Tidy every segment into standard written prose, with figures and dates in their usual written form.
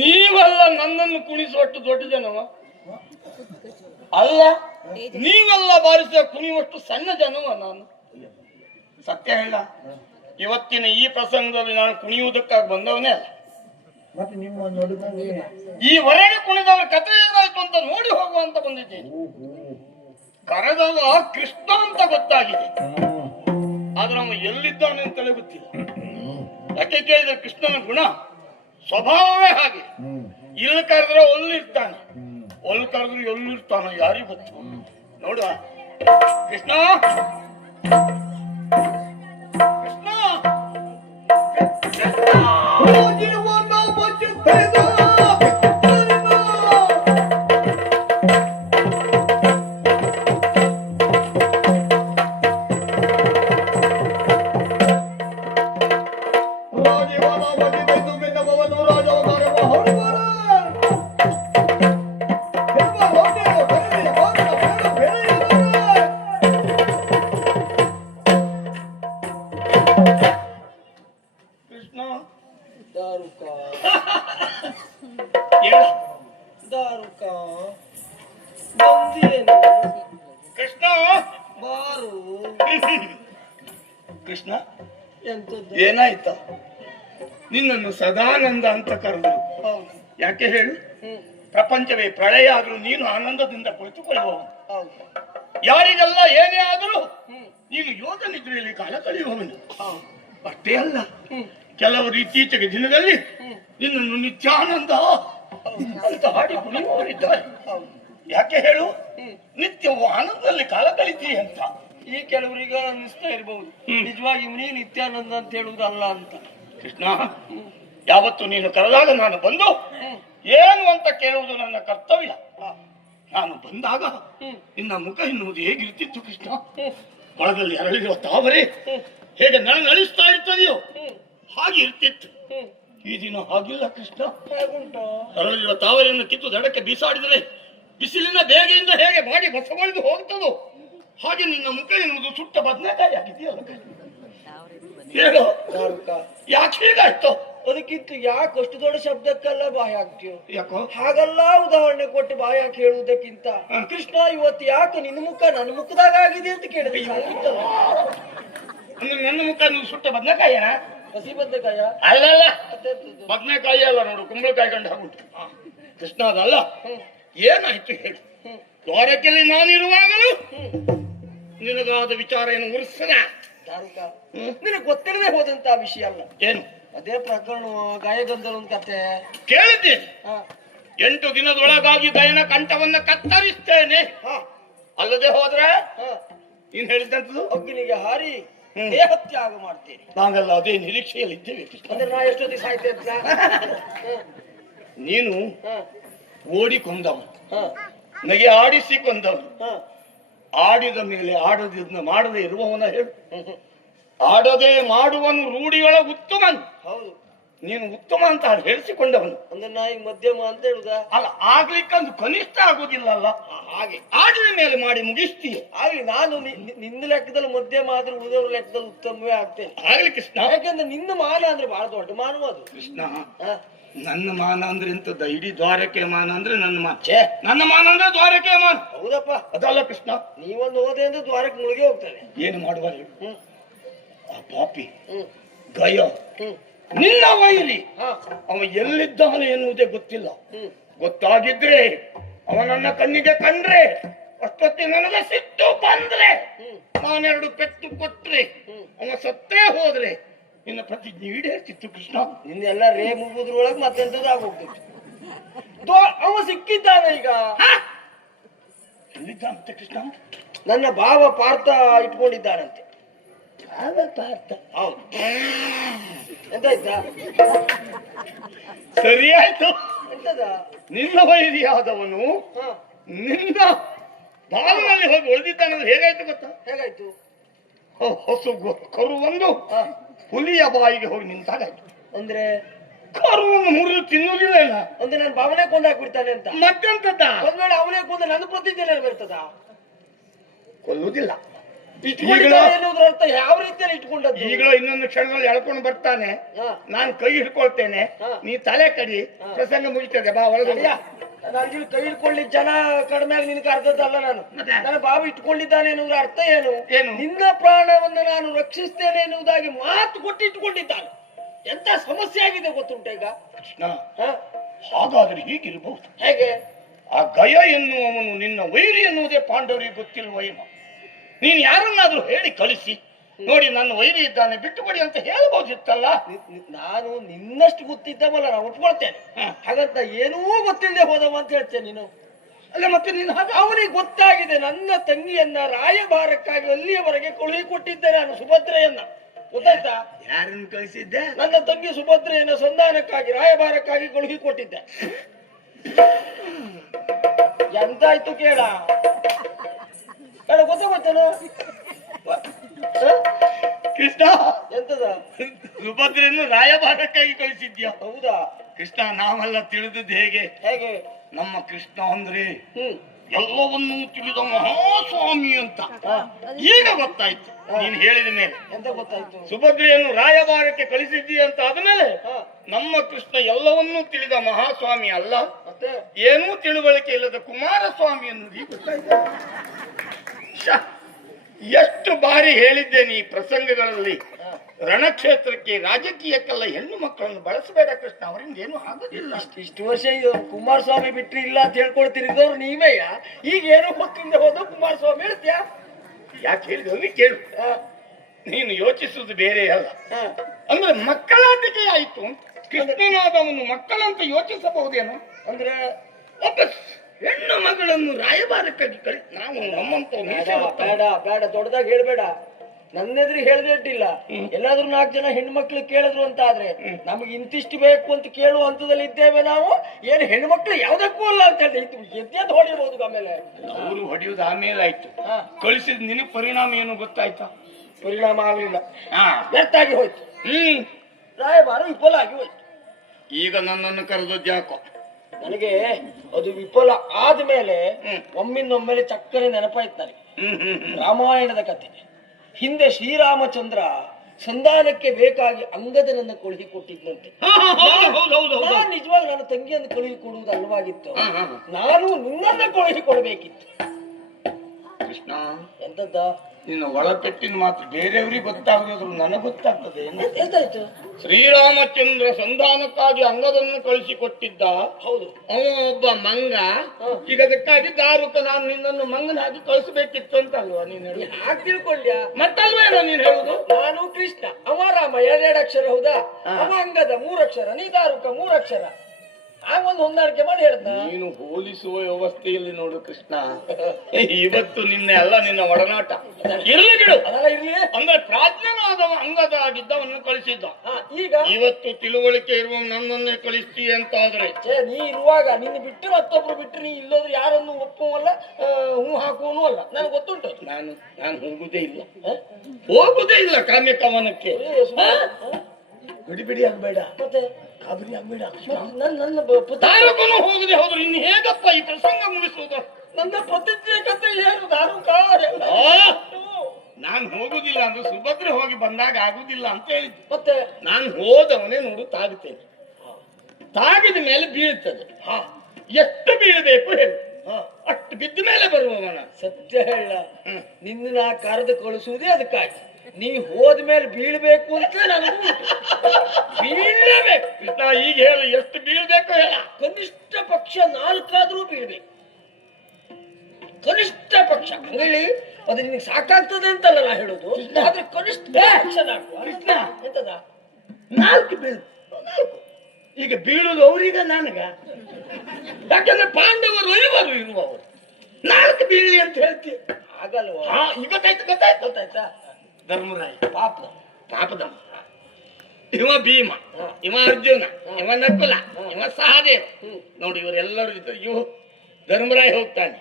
ನೀವಲ್ಲ ನನ್ನನ್ನು ಕುಣಿಸುವಷ್ಟು ದೊಡ್ಡ ಜನವ ಅಲ್ಲ, ನೀವೆಲ್ಲ ಬಾರಿಸಿದ ಕುಣಿಯುವಷ್ಟು ಸಣ್ಣ ಜನವ ನಾನು. ಸತ್ಯ ಹೇಳ, ಇವತ್ತಿನ ಈ ಪ್ರಸಂಗದಲ್ಲಿ ನಾನು ಕುಣಿಯುವುದಕ್ಕಾಗಿ ಬಂದವನೇ ಅಲ್ಲ. ಈವರೆಗೆ ಕುಣಿದವರ ಕಥೆ ಏನಾಯ್ತು ಅಂತ ನೋಡಿ ಹೋಗುವಂತ ಬಂದಿದ್ದೇನೆ. ಕರೆದವ ಕೃಷ್ಣ ಅಂತ ಗೊತ್ತಾಗಿದೆ, ಆದ್ರೆ ಅವನು ಎಲ್ಲಿದ್ದಾನೆ ಅಂತಲೇ ಗೊತ್ತಿಲ್ಲ. ಯಾಕೆ ಕೇಳಿದ್ರೆ ಕೃಷ್ಣನ ಗುಣ ಸ್ವಭಾವವೇ ಹಾಗೆ. ಇಲ್ಲಿ ಕರೆದ್ರೆ ಒಲ್ಲಿರ್ತಾನೆ, ಒಲ್ಲಿ ಕರೆದ್ರೆ ಎಲ್ಲಿರ್ತಾನ ಯಾರಿಗೂ ಗೊತ್ತು. ನೋಡುವ ಕೃಷ್ಣ ಕೃಷ್ಣ ಕೃಷ್ಣ ಏನಾಯ್ತ? ನಿನ್ನನ್ನು ಸದಾನಂದ ಅಂತ ಕರೆದರು. ಯಾಕೆ ಹೇಳು? ಪ್ರಪಂಚವೇ ಪ್ರಳಯ ಆದ್ರೂ ನೀನು ಆನಂದದಿಂದ ಕುಳಿತುಕೊಳ್ಳುವವ. ಯಾರಿಗೆಲ್ಲ ಏನೇ ಆದರೂ ನೀನು ಯೋಗ ನಿದ್ರೆಯಲ್ಲಿ ಕಾಲ ಕಳೆಯುವವನು. ಅಷ್ಟೇ ಅಲ್ಲ, ಕೆಲವರು ಇತ್ತೀಚೆಗೆ ದಿನದಲ್ಲಿ ನಿನ್ನನ್ನು ನಿತ್ಯಾನಂದ ಅಂತ ಹಾಡಿ ಕುಣಿಯುವವರಿದ್ದಾರೆ. ಯಾಕೆ ಹೇಳು? ನಿತ್ಯವು ಆನಂದದಲ್ಲಿ ಕಾಲ ಕಳಿತೀಯ ಅಂತ. ಈ ಕೆಲವರಿಗೆ ಅನ್ನಿಸ್ತಾ ಇರಬಹುದು, ನಿಜವಾಗಿ ನೀ ನಿತ್ಯಾನಂದ ಅಂತ ಹೇಳುವುದಲ್ಲ ಅಂತ. ಕೃಷ್ಣ, ಯಾವತ್ತು ನೀನು ಕರೆದಾಗ ನಾನು ಬಂದು ಏನು ಅಂತ ಕೇಳುವುದು ನನ್ನ ಕರ್ತವ್ಯ. ನಾನು ಬಂದಾಗ ನಿನ್ನ ಮುಖ ಎನ್ನುವುದು ಹೇಗಿರ್ತಿತ್ತು ಕೃಷ್ಣ? ಒಳದಲ್ಲಿ ಅರಳಿರುವ ತಾವರೆ ಹೇಗೆ ನಳಿಸ್ತಾ ಇರ್ತದೆಯೋ ಹಾಗೆ ಇರ್ತಿತ್ತು. ಈ ದಿನ ಹಾಗಿಲ್ಲ ಕೃಷ್ಣ. ಅರಳಿರುವ ತಾವರೆಯನ್ನು ಕಿತ್ತು ದಡಕ್ಕೆ ಬೀಸಾಡಿದರೆ ಬಿಸಿಲಿನ ಬೇಗೆಯಿಂದ ಹೇಗೆ ಬಾಡಿ ಬಸವಳಿದು ಹೋಗ್ತದೋ ಹಾಗೆ ನಿನ್ನ ಮುಖ ಎನ್ನುವುದು ಸುಟ್ಟ ಬದನೆಕಾಯಿ ಆಗಿದೆಯಲ್ಲ. ಹೇಳು, ಯಾಕೆ ಹೀಗಾಯ್ತು? ಅದಕ್ಕಿಂತ ಯಾಕೆ ಅಷ್ಟು ದೊಡ್ಡ ಶಬ್ದಕ್ಕೆಲ್ಲ ಬಾಯಿ ಹಾಕ್ತೀಯೋ? ಯಾಕೋ ಹಾಗೆಲ್ಲ ಉದಾಹರಣೆ ಕೊಟ್ಟು ಬಾಯಿ ಹಾಕಿ ಹೇಳುವುದಕ್ಕಿಂತ ಕೃಷ್ಣ ಇವತ್ತು ಯಾಕೆ ನಿನ್ನ ಮುಖ ನನ್ನ ಮುಖದಾಗ ಆಗಿದೆ ಅಂತ ಕೇಳಿದ್ರೆ ನನ್ನ ಮುಖ ಸುಟ್ಟ ಬದನೆಕಾಯ? ಹಸಿ ಬದನೆಕಾಯ ಅಲ್ಲಲ್ಲ, ಬದನೆಕಾಯಿ ಅಲ್ಲ ನೋಡು, ಕುಂಬಳಕಾಯಿ ಕಂಡು ಹಾಗುಂಟು. ಕೃಷ್ಣ ಅದಲ್ಲ. ಏನಾಯ್ತು ಹೇಳು? ದ್ವಾರಕೆಯಲ್ಲಿ ನಾನಿರುವಾಗಲೂ ನಿನಗಾದ ವಿಚಾರ ಏನು ಉರ್ಸದ? ನಿನಗೆ ಗೊತ್ತಿರದೆ ಹೋದಂತ ವಿಷಯ ಅಲ್ಲ. ಏನು? ಅದೇ ಪ್ರಕರಣ ಗಾಯಗಂಧರ್ವ ಒಂದು ಕತೆ ಕೇಳಿದ್ದೇನೆ. 8 ದಿನದೊಳಗಾಗಿ ಗಯನ ಕಂಠವನ್ನ ಕತ್ತರಿಸ್ತೇನೆ, ಅಲ್ಲದೆ ಹೋದ್ರೆ ನೀನ್ ಹೇಳಿದಂತದ್ದು ಅಗ್ನಿಗೆ ಹಾರಿ ದೇಹತ್ಯಾಗ ಮಾಡ್ತೇನೆ. ನಾವೆಲ್ಲ ಅದೇ ನಿರೀಕ್ಷೆಯಲ್ಲಿ ಇದ್ದೇವೆ. ಅಂದ್ರೆ ನಾ ಎಷ್ಟೊತ್ತಿಗೆ ಸಾಯ್ತೆ ಅಂತ. ನೀನು ಓಡಿಕೊಂಡವ, ನಗೆ ಆಡಿಸಿ ಕೊಂದವನು. ಆಡಿದ ಮೇಲೆ ಮಾಡದೆ ಇರುವವನ ಹೇಳು. ಆಡದೆ ಮಾಡುವನು ರೂಢಿಯೊಳ ಉತ್ತಮನು. ಹೌದು, ನೀನು ಉತ್ತಮ ಅಂತ ಹೇಳಿಸಿಕೊಂಡವನು. ಅಂದ್ರೆ ನಾ ಈಗ ಮಧ್ಯಮ ಅಂತ ಹೇಳುದ? ಅಲ್ಲ, ಆಗ್ಲಿಕ್ಕಂದು ಕನಿಷ್ಠ ಆಗುದಿಲ್ಲ ಅಲ್ಲ. ಹಾಗೆ ಆಡಿದ ಮೇಲೆ ಮಾಡಿ ಮುಗಿಸ್ತೀಯ. ಆಗ್ಲಿ, ನಾನು ನಿನ್ನ ಲೆಕ್ಕದಲ್ಲಿ ಮಧ್ಯಮ ಆದ್ರೆ ಉಳಿದವ್ರ ಲೆಕ್ಕದಲ್ಲಿ ಉತ್ತಮವೇ ಆಗ್ತೇನೆ. ಆಗ್ಲಿ ಕೃಷ್ಣ. ಯಾಕಂದ್ರೆ ನಿನ್ನ ಮಾನ ಅಂದ್ರೆ ಬಹಳ ದೊಡ್ಡ ಮಾನವ ಅದು. ಕೃಷ್ಣ, ನನ್ನ ಮಾನ ಅಂದ್ರೆ ಎಂತದ? ಇಡೀ ದ್ವಾರಕೆ ಮಾನ ಅಂದ್ರೆ ನನ್ನ ಮಾನ. ನನ್ನ ಮಾನ ಅಂದ್ರೆ ದ್ವಾರಕೆ ಮಾನ. ಹೌದಪ್ಪ, ಅದಲ್ಲ ಕೃಷ್ಣ. ನೀವೊಂದು ಹೋದೆ ಅಂದ್ರೆ ದ್ವಾರಕ್ಕೆ ಮುಳುಗಿ ಹೋಗ್ತದೆ. ಏನು ಮಾಡುವ ಹೇಳು? ಆ ಪಾಪಿ ಗಯ ನಿನ್ನ ವೈರಿ ಅವ ಎಲ್ಲಿದ್ದಾನೆ ಎನ್ನುವುದೇ ಗೊತ್ತಿಲ್ಲ. ಗೊತ್ತಾಗಿದ್ರೆ ಅವನನ್ನ ಕಣ್ಣಿಗೆ ಕಂಡ್ರೆ ಅಷ್ಟೊತ್ತಿ ನನಗೆ ಸಿಟ್ಟು ಬಂದ್ರೆ ನಾನೆರಡು ಪೆಟ್ಟು ಕೊಟ್ರೆ ಅವ ಸತ್ತೇ ಹೋದ್ರೆ ನಿನ್ನ ಪ್ರತಿಜ್ಞೆ ಈಡೇರ್ತಿತ್ತು ಕೃಷ್ಣ. ನಿನ್ನೆಲ್ಲ ರೇ ಮುಗುದ್ರೊಳಗೆ ಮತ್ತೆಂತದ್ದು ಆಗೋಗ್ತಿತ್ತು. ಅವ ಸಿಕ್ಕಿದ್ದಾನೆ ಈಗ. ಎಲ್ಲಿದ್ದಾನಂತೆ ಕೃಷ್ಣ? ನನ್ನ ಭಾವ ಪಾರ್ಥ ಇಟ್ಕೊಂಡಿದ್ದಾನಂತೆ. ಪಾರ್ಥ? ಹೌದು. ಎಂತಾಯ್ತಾ? ಸರಿ ಆಯ್ತು. ಎಂತದ? ನಿನ್ನ ವೈರಿಯಾದವನು ನಿನ್ನ ಭಾವನಲ್ಲಿ ಹೋಗಿ ಉಳಿದಿದ್ದಾನಂದ್ರೆ ಹೇಗಾಯ್ತು ಗೊತ್ತಾ? ಹೇಗಾಯ್ತು? ಹೊಸ ಕರು ಒಂದು ಹುಲಿಯ ಬಾಯಿಗೆ ಹೋಗಿ ನಿಂತಾಗಾಯ್ತು. ಅಂದ್ರೆ ಕರುವನ್ನು ಮುರಿದು ತಿನ್ನುವುದಿಲ್ಲ. ಅಂದ್ರೆ ನನ್ನ ಭಾವನೆ ಕೊಂದಾಕ್ಬಿಡ್ತಾನೆ ಅಂತ. ಮತ್ತೆಂತದ್ದ? ಒಂದ್ ವೇಳೆ ಅವನೇ ಕೊಂದ ನನ್ನ ಪ್ರತಿಜ್ಞೆ ಬರ್ತದ? ಕೊಲ್ಲುವುದಿಲ್ಲ. ಇಟ್ಕೊಂಡಿದ್ದಾನೆ ಎನ್ನುವುದರ ಅರ್ಥ ಯಾವ ರೀತಿಯಲ್ಲಿ ಇಟ್ಕೊಂಡದ್ದು? ಈಗಲೂ ಇನ್ನೊಂದು ಕ್ಷಣದಲ್ಲಿ ಎಳ್ಕೊಂಡು ಬರ್ತಾನೆ, ಹಾ. ನಾನು ಕೈ ಹಿಡ್ಕೊಳ್ತೇನೆ, ಹಾ. ನೀ ತಲೆ ಕಡಿ, ಪ್ರಸಂಗ ಮುಗಿತದೆ, ಬಾ ಒಳಗೆ. ನನಗೆ ಕೈ ಇಟ್ಕೊಳ್ಳಿ ಜನ ಕಡಿಮೆ ಆಗಿ ನಿನ್ಗೆ ಅರ್ಧದ್ದಲ್ಲ. ನಾನು ಮತ್ತೆ? ನನ್ನ ಬಾಬು ಇಟ್ಕೊಂಡಿದ್ದಾನೆ ಎನ್ನುವುದರ ಅರ್ಥ ಏನು? ಏನು? ನಿನ್ನ ಪ್ರಾಣವನ್ನು ನಾನು ರಕ್ಷಿಸ್ತೇನೆ ಎನ್ನುವುದಾಗಿ ಮಾತು ಕೊಟ್ಟು ಇಟ್ಕೊಂಡಿದ್ದಾನೆ. ಎಂತ ಸಮಸ್ಯೆ ಆಗಿದೆ ಗೊತ್ತುಂಟ ಈಗ? ಕೃಷ್ಣ, ಹಾ? ಹಾಗಾದ್ರೆ ಹೀಗಿರಬಹುದು. ಹೇಗೆ? ಆ ಗಯ ಎನ್ನುವವನು ನಿನ್ನ ವೈರಿ ಎನ್ನುವುದೇ ಪಾಂಡವರಿಗೆ ಗೊತ್ತಿಲ್ವ ಏನೋ? ನೀನು ಯಾರನ್ನಾದ್ರೂ ಹೇಳಿ ಕಳಿಸಿ, ನೋಡಿ ನನ್ನ ವೈರಿ ಇದ್ದಾನೆ, ಬಿಟ್ಟುಕೊಡಿ ಅಂತ ಹೇಳ್ಬೋದಿತ್ತಲ್ಲ. ನಾನು ನಿನ್ನಷ್ಟು ಗೊತ್ತಿದ್ದವಲ್ಲ, ನಾನು ಒಪ್ಕೊಳ್ತೇನೆ. ಹಾಗಂತ ಏನೂ ಗೊತ್ತಿಲ್ಲದೆ ಹೋದವ ಅಂತ ಹೇಳ್ತೇನೆ ನೀನು. ಅಲ್ಲ ಮತ್ತೆ ನೀನು ಅವನಿಗೆ ಗೊತ್ತಾಗಿದೆ ನನ್ನ ತಂಗಿಯನ್ನ ರಾಯಭಾರಕ್ಕಾಗಿ ಅಲ್ಲಿಯವರೆಗೆ ಕಳುಹಿ ಕೊಟ್ಟಿದ್ದೆ ನಾನು, ಸುಭದ್ರೆಯನ್ನ. ಗೊತ್ತಾಯ್ತಾ? ಯಾರನ್ನು ಕಳಿಸಿದ್ದೆ? ನನ್ನ ತಂಗಿ ಸುಭದ್ರೆಯನ್ನ ಸಂಧಾನಕ್ಕಾಗಿ ರಾಯಭಾರಕ್ಕಾಗಿ ಕಳುಹಿ ಕೊಟ್ಟಿದ್ದೆ. ಎಂತಾಯ್ತು ಕೇಳ? ಗೊತ್ತಾಗೋತ್ತೇನು? ಕೃಷ್ಣ, ಎಂತದ? ಸುಭದ್ರೆಯನ್ನು ರಾಯಭಾರಕ್ಕಾಗಿ ಕಳಿಸಿದ್ಯಾ? ಹೌದಾ? ಕೃಷ್ಣ, ನಾವೆಲ್ಲ ತಿಳಿದದ್ದು ಹೇಗೆ? ಹೇಗೆ? ನಮ್ಮ ಕೃಷ್ಣ ಅಂದ್ರೆ ಎಲ್ಲವನ್ನೂ ತಿಳಿದ ಮಹಾಸ್ವಾಮಿ ಅಂತ ಈಗ ಗೊತ್ತಾಯ್ತು ನೀನು ಹೇಳಿದ ಮೇಲೆ. ಎಂತ ಗೊತ್ತಾಯ್ತು? ಸುಭದ್ರೆಯನ್ನು ರಾಯಭಾರಕ್ಕೆ ಕಳಿಸಿದ್ದೀಯ ಅಂತ ಆದ್ಮೇಲೆ ಹಾ. ನಮ್ಮ ಕೃಷ್ಣ ಎಲ್ಲವನ್ನೂ ತಿಳಿದ ಮಹಾಸ್ವಾಮಿ ಅಲ್ಲ, ಮತ್ತೆ ಏನೂ ತಿಳುವಳಿಕೆ ಇಲ್ಲದ ಕುಮಾರಸ್ವಾಮಿ ಅನ್ನೋದು ಈಗ ಗೊತ್ತಾಯ್ತು. ಎಷ್ಟು ಬಾರಿ ಹೇಳಿದ್ದೇನೆ ಈ ಪ್ರಸಂಗಗಳಲ್ಲಿ, ರಣಕ್ಷೇತ್ರಕ್ಕೆ ರಾಜಕೀಯಕ್ಕೆಲ್ಲ ಹೆಣ್ಣು ಮಕ್ಕಳನ್ನು ಬಳಸಬೇಡ ಕೃಷ್ಣ, ಅವರಿಂದ ಏನು ಆಗೋದಿಲ್ಲ. ಇಷ್ಟು ವರ್ಷ ಇದು ಕುಮಾರಸ್ವಾಮಿ ಬಿಟ್ರಿ ಇಲ್ಲ ಅಂತ ಹೇಳ್ಕೊಳ್ತಿರಿದವ್ರು ನೀವೇಯ. ಈಗ ಏನೋ ಗೊತ್ತಿಲ್ಲದೆ ಹೋದ ಕುಮಾರಸ್ವಾಮಿ ಹೇಳ್ತೀಯಾ? ಯಾಕೆ ಹೇಳಿದವನಿ ಕೇಳು. ನೀನು ಯೋಚಿಸುವುದು ಬೇರೆ ಅಲ್ಲ. ಅಂದ್ರೆ ಮಕ್ಕಳಾಟಿಕೆ ಆಯ್ತು. ಕೃಷ್ಣನಾದವನು ಮಕ್ಕಳಂತ ಯೋಚಿಸಬಹುದೇನೋ? ಅಂದ್ರೆ ಒಬ್ಬ ಹೆಣ್ಣು ಮಗಳನ್ನು ರಾಯಭಾರಕ್ಕಾಗಿ ಕಳಿ, ನಾವು ನಮ್ಮಂತ ಬೇಡ ಬೇಡ, ದೊಡ್ಡದಾಗಿ ಹೇಳ್ಬೇಡ. ನನ್ನೆದ್ರಿಗೆ ಹೇಳ್ದೆ ಇಟ್ಟಿಲ್ಲ. ಎಲ್ಲಾದ್ರೂ 4 ಜನ ಹೆಣ್ಮಕ್ಳು ಕೇಳಿದ್ರು ಅಂತ ಆದ್ರೆ ನಮಗೆ ಇಂತಿಷ್ಟು ಬೇಕು ಅಂತ ಕೇಳುವ ಹಂತದಲ್ಲಿ ಇದ್ದೇವೆ ನಾವು. ಏನು ಹೆಣ್ಮಕ್ಳು ಯಾವ್ದಕ್ಕೂ ಅಲ್ಲ ಅಂತ ಹೇಳಿ ಎದ್ದು ಹೊಡಿಬಹುದು. ಆಮೇಲೆ ಅವರು ಹೊಡೆಯುವುದು ಆಮೇಲೆ ಆಯ್ತು, ಕಳಿಸಿದ ನಿನಗೆ ಪರಿಣಾಮ ಏನು ಗೊತ್ತಾಯ್ತಾ? ಪರಿಣಾಮ ಆಗಲಿಲ್ಲ, ವ್ಯರ್ಥಾಗಿ ಹೋಯ್ತು. ರಾಯಭಾರ ವಿಫಲ ಆಗಿ ಹೋಯ್ತು. ಈಗ ನನ್ನನ್ನು ಕರೆದದ್ದು ಯಾಕೋ? ನನಗೆ ಅದು ವಿಫಲ ಆದ್ಮೇಲೆ ಒಮ್ಮಿಂದೊಮ್ಮೆಲೆ ಚಕ್ಕನೆ ನೆನಪಾಯ್ತು ನನಗೆ ರಾಮಾಯಣದ ಕಥೆ. ಹಿಂದೆ ಶ್ರೀರಾಮಚಂದ್ರ ಸಂಧಾನಕ್ಕೆ ಬೇಕಾಗಿ ಅಂಗದನನ್ನು ಕಳುಹಿ ಕೊಟ್ಟಿದ್ದಂತೆ. ನಿಜವಾಗಿ ನಾನು ತಂಗಿಯನ್ನು ಕಳುಹಿ ಕೊಡುವುದು ಅಲ್ಲವಾಗಿತ್ತು, ನಾನು ನಿನ್ನನ್ನು ಕಳುಹಿ ಕೊಡಬೇಕಿತ್ತು. ಕೃಷ್ಣ, ಎಂತದ್ದ? ನಿನ್ನ ಒಳಪೆಟ್ಟಿನ ಮಾತು ಬೇರೆಯವ್ರಿಗೆ ಗೊತ್ತಾಗದಿದ್ರು ನನಗೆ ಗೊತ್ತಾಗ್ತದೆ. ಎಂತಾಯ್ತು? ಶ್ರೀರಾಮಚಂದ್ರ ಸಂಧಾನಕ್ಕಾಗಿ ಅಂಗದನ್ನು ಕಳಿಸಿಕೊಟ್ಟಿದ್ದ. ಹೌದು, ಅವ ಒಬ್ಬ ಮಂಗ. ಈಗ ಅದಕ್ಕಾಗಿ ದಾರುಕ ನಾನು ನಿನ್ನನ್ನು ಮಂಗನಾಗಿ ಕಳಿಸಬೇಕಿತ್ತು ಅಂತ ಅಲ್ವಾ ನೀನು ಹೇಳಿ? ಹಾಗೆ ತಿಳ್ಕೊಂಡ್ಯಾ? ಮತ್ತಲ್ವೇನೋ ನೀನು ಹೇಳುದು? ನಾನು ಕೃಷ್ಣ, ಅವ ರಾಮ, 2 ಅಕ್ಷರ ಹೌದಾ? ಅವ ಅಂಗದ 3 ಅಕ್ಷರ, ನೀ ದಾರುಕ 3 ಅಕ್ಷರ. ಒಂದು ಹೊಂದಾಣಿಕೆ ಮಾಡಿ ಹೇಳ್ದ. ನೀನು ಹೋಲಿಸುವ ವ್ಯವಸ್ಥೆಯಲ್ಲಿ ನೋಡು ಕೃಷ್ಣ, ಇವತ್ತು ನಿನ್ನೆ ಅಲ್ಲ ನಿನ್ನ ಒಡನಾಟ ಇರ್ಲಿ ಬಿಡು. ಅದೆಲ್ಲ ಇರ್ಲಿ. ಅಂದ್ರೆ ಪ್ರಾಜ್ಞನಾದವ ಅಂಗದಾಗಿದ್ದವನ್ನು ಕಳಿಸಿದ್ದ. ಈಗ ಇವತ್ತು ತಿಳುವಳಿಕೆ ಇರುವ ನನ್ನನ್ನೇ ಕಳಿಸ್ತೀಯ ಅಂತ ಆದ್ರೆ ನೀ ಇರುವಾಗ ನಿನ್ನ ಬಿಟ್ಟು ಮತ್ತೊಬ್ರು ಬಿಟ್ಟು ನೀ ಇಲ್ಲೋದ್ರು ಯಾರನ್ನು ಒಪ್ಪುವಲ್ಲ, ಹೂ ಹಾಕುವನು ಅಲ್ಲ. ನನಗೆ ಗೊತ್ತುಂಟು. ನಾನು ಹೋಗುದೇ ಇಲ್ಲ ಕಾಮ್ಯ ಕವನಕ್ಕೆ. ಬಿಡಿ ಆಗ್ಬೇಡ, ಮತ್ತೆ ಗಾಬರಿ ಆಗ್ಬೇಡ. ನನ್ನ ಹೋಗದೆ ಹೋದ್ರು ಇನ್ನು ಹೇಗಪ್ಪ ಈ ಪ್ರಸಂಗ ಮುಗಿಸುವುದು? ನನ್ನ ಪ್ರತಿಜ್ಞೆ ಕತೆ ಏನು? ನಾನು ಹೋಗುದಿಲ್ಲ ಅಂದ್ರೆ ಸುಭದ್ರೆ ಹೋಗಿ ಬಂದಾಗ ಆಗುದಿಲ್ಲ ಅಂತ ಹೇಳಿದ್ದು. ಮತ್ತೆ ನಾನು ಹೋದವನೇ ನೋಡು ತಾಗುತ್ತೇನೆ, ತಾಗಿದ ಮೇಲೆ ಬೀಳ್ತದೆ. ಎಷ್ಟು ಬೀಳಬೇಕು ಹೇಳು, ಅಷ್ಟು ಬಿದ್ದ ಮೇಲೆ ಬರುವವನ. ಸತ್ಯ ಹೇಳ, ನಿನ್ನ ಕರೆದು ಕಳಿಸುವುದೇ ಅದಕ್ಕಾಗಿ. ನೀ ಹೋದ್ಮೇಲೆ ಬೀಳ್ಬೇಕು ಅಂತ ನನಗೂ ಬೀಳಬೇಕು. ಕೃಷ್ಣ, ಈಗ ಹೇಳು, ಎಷ್ಟು ಬೀಳ್ಬೇಕು ಹೇಳ? ಕನಿಷ್ಠ ಪಕ್ಷ 4 ಆದ್ರೂ ಬೀಳ್ಬೇಕು. ಕನಿಷ್ಠ ಪಕ್ಷ ಹೇಳಿ, ಅದು ನಿನಗೆ ಸಾಕಾಗ್ತದೆ ಅಂತಲ್ಲ ನಾ ಹೇಳುದು. ಆದ್ರೆ ಕನಿಷ್ಠ ಪಕ್ಷ 4. ಕೃಷ್ಣ, ಎಂತದ 4 ಬೀಳು. 4 ಈಗ ಬೀಳುದು ಅವ್ರೀಗ ನನಗ, ಯಾಕಂದ್ರೆ ಪಾಂಡವರು ಇರುವವರು 4 ಬೀಳಿ ಅಂತ ಹೇಳ್ತೀವಿ. ಆಗಲ್ವಾ? ಈಗ ಗೊತ್ತಾಯ್ತಾ? ಧರ್ಮರಾಯ ಪಾಪದ ಇವ ಭೀಮ, ಇವ ಅರ್ಜುನ, ಇವ ನಕುಲ, ಇವ ಸಹದೇವ. ನೋಡಿ ಇವರೆಲ್ಲರೂ ಇವು ಧರ್ಮರಾಯ ಹೋಗ್ತಾನೆ,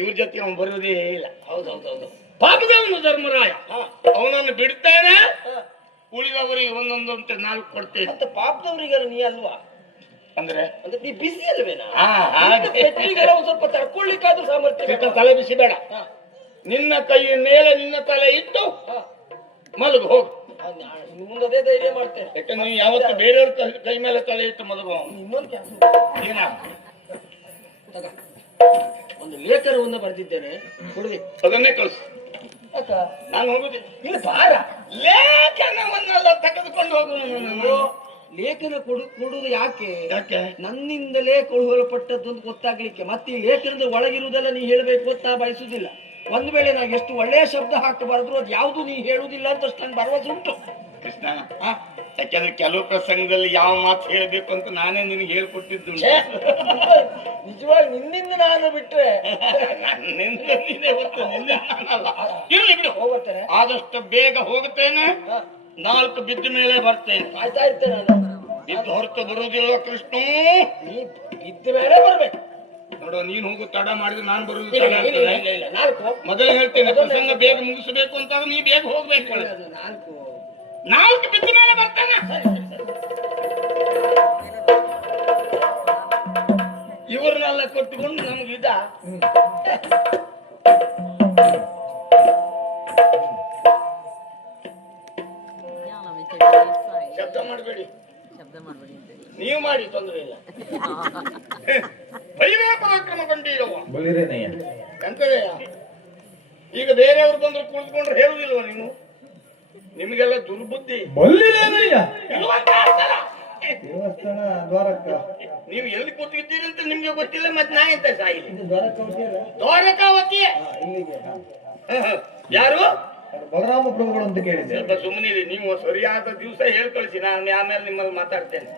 ಇವ್ರ ಜೊತೆ ಅವನು ಬರುವುದೇ ಇಲ್ಲ. ಹೌದೌದೌದು, ಪಾಪದವನು ಧರ್ಮರಾಯ. ಅವನನ್ನು ಬಿಡ್ತಾನೆ, ಉಳಿದವರಿಗೆ ಒಂದೊಂದಂತೆ 4 ಕೊಡ್ತೇನೆ. ಮತ್ತೆ ಪಾಪದವರಿಗೆಲ್ಲ ನೀ ಅಲ್ವಾ? ಅಂದ್ರೆ ನೀ ಬಿಸಿ ಅಲ್ವೇನಾ? ಒಂದ್ ಸ್ವಲ್ಪ ತಡ್ಕೊಳ್ಳಿಕ್ಕಾದ್ರೂ ಸಾಮರ್ಥ್ಯ. ತಲೆ ಬಿಸಿ ಬೇಡ. ನಿನ್ನ ಕೈ ಮೇಲೆ ನಿನ್ನ ತಲೆ ಇಟ್ಟು ಮಲಗು ಹೋಗು. ಇನ್ನು ಮುಂದೆ ಅದೇ ಧೈರ್ಯ ಮಾಡ್ತೇನೆ. ಯಾಕಂದ್ರೆ ನೀವು ಯಾವತ್ತು ಬೇರೆಯವ್ರ ಕೈ ಮೇಲೆ ತಲೆ ಇಟ್ಟು ಮಲಗು. ಇನ್ನೊಂದು ಕೆಲಸ, ಏನ ಒಂದು ಲೇಖನವನ್ನು ಬರೆದಿದ್ದೇನೆ, ಕೊಡುವೆ. ಅದನ್ನೇ ಕಳಿಸು. ಅಕ್ಕ ನಾನು ಹೋಗುದಿಲ್ಲ. ಇಲ್ಲ ಬಾರ, ಲೇಖನವನ್ನೆಲ್ಲ ತೆಗೆದುಕೊಂಡು ಹೋಗು. ಲೇಖನ ಕೊಡುವುದು ಯಾಕೆ? ಯಾಕೆ? ನನ್ನಿಂದಲೇ ಕೊಡುವಲ್ಪಟ್ಟದ್ದು ಅಂತ ಗೊತ್ತಾಗ್ಲಿಕ್ಕೆ. ಮತ್ತೆ ಈ ಲೇಖನದ ಒಳಗಿರುವುದೆಲ್ಲ ನೀ ಹೇಳ್ಬೇಕು ಅಂತ ನಾ ಬಯಸುದಿಲ್ಲ. ಒಂದ್ ವೇಳೆ ನಾ ಎಷ್ಟು ಒಳ್ಳೆಯ ಶಬ್ದ ಹಾಕಬಾರದ್ರು ಅದು ಯಾವುದು ನೀ ಹೇಳುವುದಿಲ್ಲ ಅಂತ ಅಷ್ಟು ನನ್ ಭರವಸೆ ಉಂಟು ಕೃಷ್ಣ. ಯಾಕಂದ್ರೆ ಕೆಲವು ಪ್ರಸಂಗದಲ್ಲಿ ಯಾವ ಮಾತು ಹೇಳ್ಬೇಕು ಅಂತ ನಾನೇ ನಿನಗೆ ಹೇಳ್ಕೊಟ್ಟಿದ್ದು. ನಿಜವಾಗಿ ನಿನ್ನಿಂದ ನಾನು ಬಿಟ್ರೆ ಇರ್ಲಿ ಬಿಡು, ಹೋಗುತ್ತೇನೆ. ಆದಷ್ಟು ಬೇಗ ಹೋಗುತ್ತೇನೆ. 4 ಬಿದ್ದ ಮೇಲೆ ಬರ್ತೇನೆ. ಕಾಯ್ತಾ ಇರ್ತೇನೆ ನಾನು. ಬಿದ್ದು ಹೊರತು ಬರುವುದಿಲ್ಲ ಕೃಷ್ಣ. ನೀ ಬಿದ್ದ ಮೇಲೆ ಬರ್ಬೇಕು ನೋಡು. ನೀನ್ ಹೋಗು, ತಡ ಮಾಡಿದ್ರೆ ನಾನು ಬರುವುದು. ಇಲ್ಲ, 4 ಮೊದಲೇ ಹೇಳ್ತೇನೆ, ಪ್ರಸಂಗ ಬೇಗ ಮುಗಿಸಬೇಕು ಅಂತ ನೀ ಬೇಗ ಹೋಗ್ಬೇಕು. 4 ಬಿದ್ದ ಮೇಲೆ ಬರ್ತಾನೆ. ಇವ್ರನ್ನೆಲ್ಲ ಕೊಟ್ಟುಕೊಂಡು ನಮಗಿದ ಶಬ್ದ ಮಾಡಬೇಡಿ. ನೀವು ಮಾಡಿ, ತೊಂದರೆ ಇಲ್ಲ. ಬೈರೇ ಪರಾಕ್ರಮ ಕಂಡಿರವ ಎಂತದಯ್ಯ. ಈಗ ಬೇರೆಯವ್ರು ಬಂದ್ರೆ ಕುಳಿತುಕೊಂಡ್ರೆ ಹೇಳುದಿಲ್ವ ನೀವು? ನಿಮಗೆಲ್ಲ ದುರ್ಬುದ್ಧಿ. ನೀವು ಎಲ್ಲಿ ಕೂತಿದ್ದೀರಿ ಅಂತ ನಿಮ್ಗೆ ಗೊತ್ತಿಲ್ಲ, ಮತ್ತೆ ನಾ ಎಂತ ಸಾಯಿಲಿ? ದ್ವಾರಕಾವತಿಯೇ. ಯಾರು? ಬಲರಾಮ ಪ್ರಭುಗಳು ಅಂತ ಕೇಳಿದ್ದೆ. ಸ್ವಲ್ಪ ಸುಮ್ಮನಿರಿ ನೀವು. ಸರಿಯಾದ ದಿವಸ ಹೇಳಿ ಕಳಿಸಿ, ನಾನು ಆಮೇಲೆ ನಿಮ್ಮಲ್ಲಿ ಮಾತಾಡ್ತೇನೆ.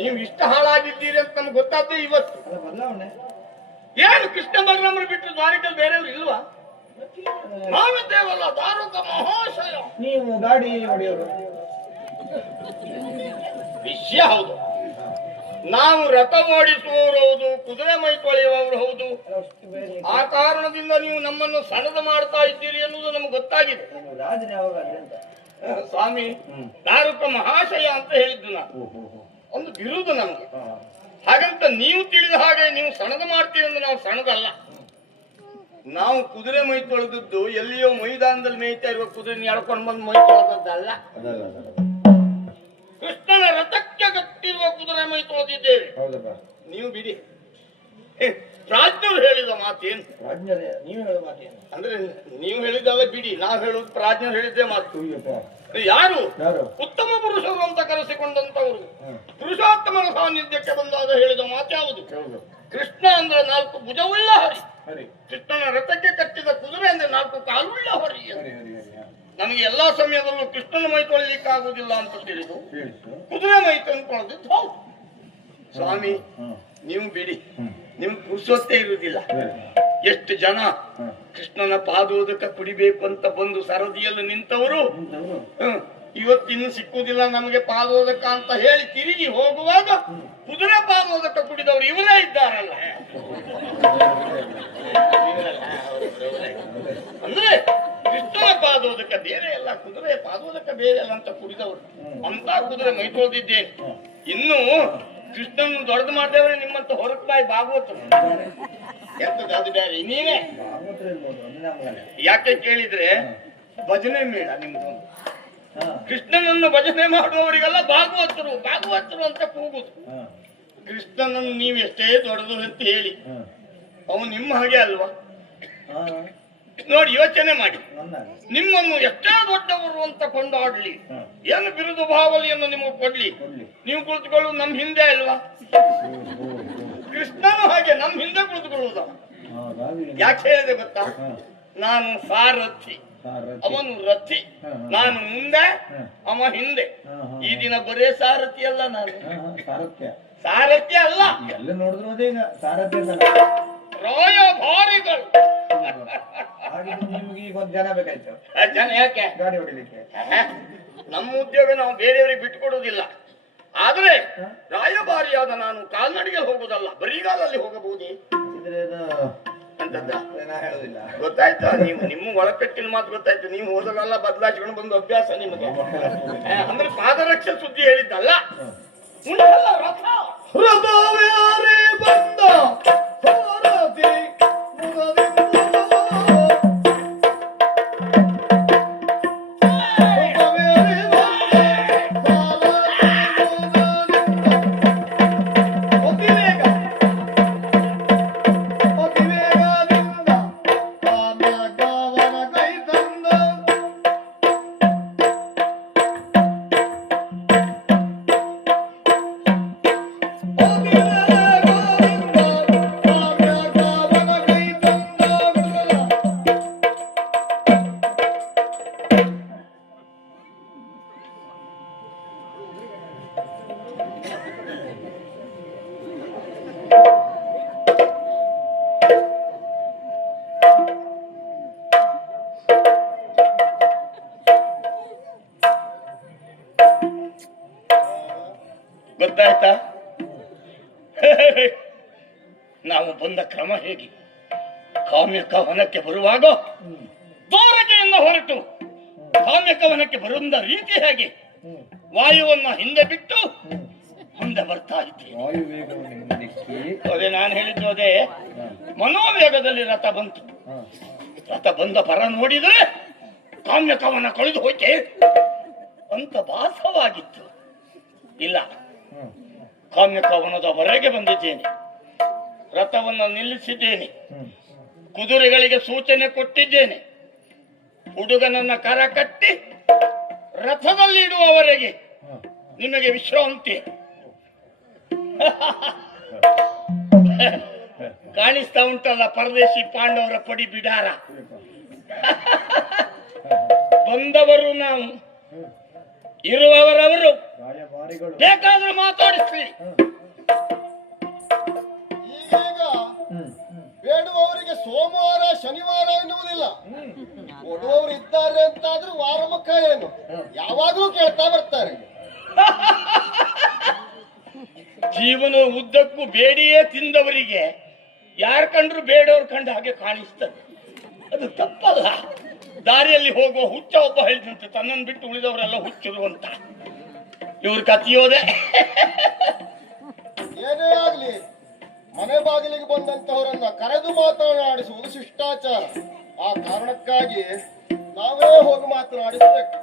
ನೀವು ಇಷ್ಟ ಹಾಳಾಗಿದ್ದೀರಿ ಅಂತ ನಮ್ಗೆ ಗೊತ್ತಾದ್ದೇ ಇವತ್ತು. ಏನು ಕೃಷ್ಣ ಬಲರಾಮರು ಬಿಟ್ಟು ದ್ವಾರಕಲ್ಲಿ ಬೇರೆಯವ್ರು ಇಲ್ವಾ? ನಾವಿದ್ದೇವಲ್ಲ ದಾರುಕ ಮಹಾಶಯ. ನೀವು ಗಾಡಿ ಹೊಡೆಯೋರು ವಿಷಯ ಹೌದು. ನಾವು ರಥ ಓಡಿಸುವವರು ಹೌದು, ಕುದುರೆ ಮೈ ತೊಳೆಯುವವರು ಹೌದು. ಆ ಕಾರಣದಿಂದ ನೀವು ನಮ್ಮನ್ನು ಸಣದ ಮಾಡ್ತಾ ಇದ್ದೀರಿ ಎನ್ನುವುದು ನಮ್ಗೆ ಗೊತ್ತಾಗಿದೆ. ಸ್ವಾಮಿ ದಾರುಕ ಮಹಾಶಯ ಅಂತ ಹೇಳಿದ್ದು ನಾನು, ಒಂದು ಬಿರುದು ನಮ್ಗೆ. ಹಾಗಂತ ನೀವು ತಿಳಿದ ಹಾಗೆ ನೀವು ಸಣದ ಮಾಡ್ತೀರಿ ಅಂದ್ರೆ ನಾವು ಸಣದಲ್ಲ. ನಾವು ಕುದುರೆ ಮೈ ತೊಳೆದದ್ದು ಎಲ್ಲಿಯೋ ಮೈದಾನದಲ್ಲಿ ಮೇಯ್ತಾ ಇರುವ ಕುದುರೆ ಎಳ್ಕೊಂಡು ಬಂದು ಮೈ ತೊಳೆದದ್ದಲ್ಲ. ಕೃಷ್ಣನ ರಥಕ್ಕೆ ಕಟ್ಟಿರುವ ಕುದುರೆ ಮೈ ತೊಳೆದಿದ್ದೇವೆ. ನೀವು ಬಿಡಿ. ಪ್ರಾಜ್ಞರು ಹೇಳಿದ ಮಾತೇನು? ಅಂದ್ರೆ ನೀವು ಹೇಳಿದಲ್ಲ ಬಿಡಿ, ನಾವು ಹೇಳುದು ಪ್ರಾಜ್ಞರು ಹೇಳಿದ್ದೇ ಮಾತು. ಯಾರು ಉತ್ತಮ ಪುರುಷರು ಅಂತ ಕರೆಸಿಕೊಂಡಂತವರು ಪುರುಷೋತ್ತಮನ ಸಾನ್ನಿಧ್ಯಕ್ಕೆ ಬಂದಾಗ ಹೇಳಿದ ಮಾತು ಯಾವುದು? ಕೃಷ್ಣ ಅಂದ್ರೆ 4 ಭುಜವುಳ್ಳ ಹರಿ. ಕೃಷ್ಣನ ರಥಕ್ಕೆ ಕಟ್ಟಿದ ಕುದುರೆ ಅಂದ್ರೆ 4 ಕಾಲುಳ್ಳ ಹೊರಿ. ನಮಗೆ ಎಲ್ಲಾ ಸಮಯದಲ್ಲೂ ಕೃಷ್ಣನ ಮೈ ತೊಳಿಲಿಕ್ಕೆ ಆಗುದಿಲ್ಲ ಅಂತ ತಿಳಿದು ಕುದುರೆ ಮೈ ತಂದುಕೊಳ್ಳೋದು ಹೌದು. ಸ್ವಾಮಿ ನೀವು ಬಿಡಿ, ನಿಮ್ಗೆ ಪುರುಷೋತ್ತೇ ಇರುವುದಿಲ್ಲ. ಎಷ್ಟು ಜನ ಕೃಷ್ಣನ ಪಾದೋದಕ ಕುಡಿಬೇಕು ಅಂತ ಬಂದು ಸರದಿಯಲ್ಲಿ ನಿಂತವರು ಇವತ್ತಿನ್ನು ಸಿಕ್ಕುವುದಿಲ್ಲ ನಮಗೆ ಪಾದೋದಕ ಅಂತ ಹೇಳಿ ತಿರುಗಿ ಹೋಗುವಾಗ ಕುದುರೆ ಪಾದೋದಕ ಕುಡಿದವರು ಇವರೇ ಇದ್ದಾರಲ್ಲ. ಅಂದ್ರೆ ಕೃಷ್ಣನ ಪಾದೋದಕ ಬೇರೆ ಅಲ್ಲ, ಕುದುರೆ ಪಾದೋದಕ ಬೇರೆ ಅಲ್ಲ ಅಂತ ಕುಡಿದವರು ಅಂತ ಕುದುರೆ ಮೈ ತೊಳೆದಿದ್ದೇನೆ. ಇನ್ನು ಕೃಷ್ಣನ್ ದೊಡ್ಡದು ಮಾಡ್ದೇವ್ರೆ ನಿಮ್ಮಂತ ಹೊರಕ್ ಬಾಯಿ ಭಾಗವತ ಎಂತದ್ದು ಅದು ಬೇರೆ ನೀನೇ. ಯಾಕೆ ಕೇಳಿದ್ರೆ ಭಜನೆ ಮೇಳ ನಿಮ್ದು. ಕೃಷ್ಣನನ್ನು ಭಜನೆ ಮಾಡುವವರಿಗೆಲ್ಲ ಭಾಗವತರು ಭಾಗವತರು ಅಂತ ಕೂಗುದು. ಕೃಷ್ಣನನ್ನು ನೀವು ಎಷ್ಟೇ ದೊಡ್ಡದು ಅಂತ ಹೇಳಿ ಅವನು ನಿಮ್ಮ ಹಾಗೆ ಅಲ್ವಾ? ನೋಡಿ ಯೋಚನೆ ಮಾಡಿ, ನಿಮ್ಮನ್ನು ಎಷ್ಟೇ ದೊಡ್ಡವರು ಅಂತ ಕೊಂಡಾಡ್ಲಿ, ಏನು ಬಿರುದು ಭಾವಲಿಯನ್ನು ನಿಮಗೆ ಕೊಡ್ಲಿ, ನೀವು ಕುಳಿತುಕೊಳ್ಳು ನಮ್ಮ ಹಿಂದೆ ಅಲ್ವಾ? ಕೃಷ್ಣನು ಹಾಗೆ ನಮ್ಮ ಹಿಂದೆ ಕುಳಿತುಕೊಳ್ಳುವುದ. ಯಾಕೆ ಹೇಳಿದೆ ಗೊತ್ತಾ? ನಾನು ಸಾರಥಿ, ಅವನು ರಥಿ. ನಾನು ಮುಂದೆ, ಅವ ಹಿಂದೆ. ಈ ದಿನ ಬರೇ ಸಾರಥಿ ಅಲ್ಲ, ನಾನು ಸಾರಥ್ಯ ಅಲ್ಲ, ರಾಯಭಾರಿಗಳು. ಜನ ಬೇಕಾಯ್ತು. ಜನ ಯಾಕೆ? ಗಾಡಿ ಹೊಡಿಲಿಕ್ಕೆ. ನಮ್ಮ ಉದ್ಯೋಗ ನಾವು ಬೇರೆಯವರಿಗೆ ಬಿಟ್ಟುಕೊಡುವುದಿಲ್ಲ. ಆದ್ರೆ ರಾಯಭಾರಿಯಾದ ನಾನು ಕಾಲ್ನಡಿಗೆ ಹೋಗುದಲ್ಲ, ಬರಿಗಾಲಲ್ಲಿ ಹೋಗಬಹುದೇ? ಗೊತ್ತಾಯ್ತಾ? ನೀವು ನಿಮ್ಮ ಒಳಪೆಟ್ಟಿನ ಮಾತು ಗೊತ್ತಾಯ್ತು. ನೀವು ಹೋದಾಗೆಲ್ಲ ಬದಲಾಯಿಸಿಕೊಂಡು ಬಂದು ಅಭ್ಯಾಸ ನಿಮಗೆ. ಅಂದ್ರೆ ಪಾದರಕ್ಷೆ ಸುದ್ದಿ ಹೇಳಿದ್ದಲ್ಲ. ಉಂಟಲ್ಲ ರಥ, ರಥವೇ ಬಂದ ಸಾರಥಿ ಗೊತ್ತಾಯ್ತಾ? ನಾವು ಬಂದ ಕ್ರಮ ಹೇಗೆ? ಕಾಮ್ಯಕ ವನಕ್ಕೆ ಬರುವಾಗ ದ್ವಾರಕೆಯಿಂದ ಹೊರಟು ಕಾಮ್ಯಕ ವನಕ್ಕೆ ಬರುವಂತ ರೀತಿ ಹೇಗೆ? ವಾಯುವನ್ನ ಹಿಂದೆ ಬಿಟ್ಟು ಮುಂದೆ ಬರ್ತಾ ಇದ್ದೇನೆ. ಅದೇ ನಾನು ಹೇಳಿದ್ದು, ಅದೇ ಮನೋವೇಗದಲ್ಲಿ ರಥ ಬಂತು. ರಥ ಬಂದ ಪರ ನೋಡಿದ್ರೆ ಕಾಮ್ಯಕವನ್ನ ಕಳೆದು ಹೋಯ್ತೆ ಅಂತ ಭಾಸವಾಗಿತ್ತು. ಇಲ್ಲ, ಕಾಮ್ಯಕವನದವರೆಗೆ ಬಂದಿದ್ದೇನೆ. ರಥವನ್ನು ನಿಲ್ಲಿಸಿದ್ದೇನೆ. ಕುದುರೆಗಳಿಗೆ ಸೂಚನೆ ಕೊಟ್ಟಿದ್ದೇನೆ. ಹುಡುಗನನ್ನ ಕರ ಕಟ್ಟಿ ರಥದಲ್ಲಿ ಇಡುವವರೆಗೆ ನಿಮಗೆ ವಿಶ್ರಾಂತಿ. ಕಾಣಿಸ್ತಾ ಉಂಟಲ್ಲ ಪರದೇಶಿ ಪಾಂಡವರ ಪಡಿ ಬಿಡಾರ. ಬಂದವರು ನಾವು, ಇರುವವರವರು. ಬೇಕಾದ್ರೆ ಮಾತಾಡಿಸ್ಲಿ. ಈಗೀಗ ಬೇಡುವವರಿಗೆ ಸೋಮವಾರ ಶನಿವಾರ ಎನ್ನುವುದಿಲ್ಲ. ಕೊಡುವವರು ಇದ್ದಾರೆ ಅಂತಾದ್ರೂ ವಾರ ಮುಖ ಏನು ಯಾವಾಗಲೂ ಕೇಳ್ತಾ ಬರ್ತಾರೆ. ಜೀವನ ಉದ್ದಕ್ಕೂ ಬೇಡಿಯೇ ತಿಂದವರಿಗೆ ಯಾರು ಕಂಡ್ರು ಬೇಡವ್ರು ಕಂಡ ಹಾಗೆ ಕಾಣಿಸ್ತದೆ. ಅದು ತಪ್ಪಲ್ಲ. ದಾರಿಯಲ್ಲಿ ಹೋಗುವ ಹುಚ್ಚ ಒಬ್ಬ ಹೇಳಿದಂತೆ, ತನ್ನನ್ನು ಬಿಟ್ಟು ಉಳಿದವರೆಲ್ಲ ಹುಚ್ಚರು ಅಂತ. ಇವ್ರ ಕಥೆಯೋದೆ. ಏನೇ ಆಗ್ಲಿ, ಮನೆ ಬಾಗಿಲಿಗೆ ಬಂದಂತವರನ್ನ ಕರೆದು ಮಾತನಾಡಿಸುವುದು ಶಿಷ್ಟಾಚಾರ. ಆ ಕಾರಣಕ್ಕಾಗಿ ನಾವೇ ಹೋಗಿ ಮಾತನಾಡಿಸಬೇಕು.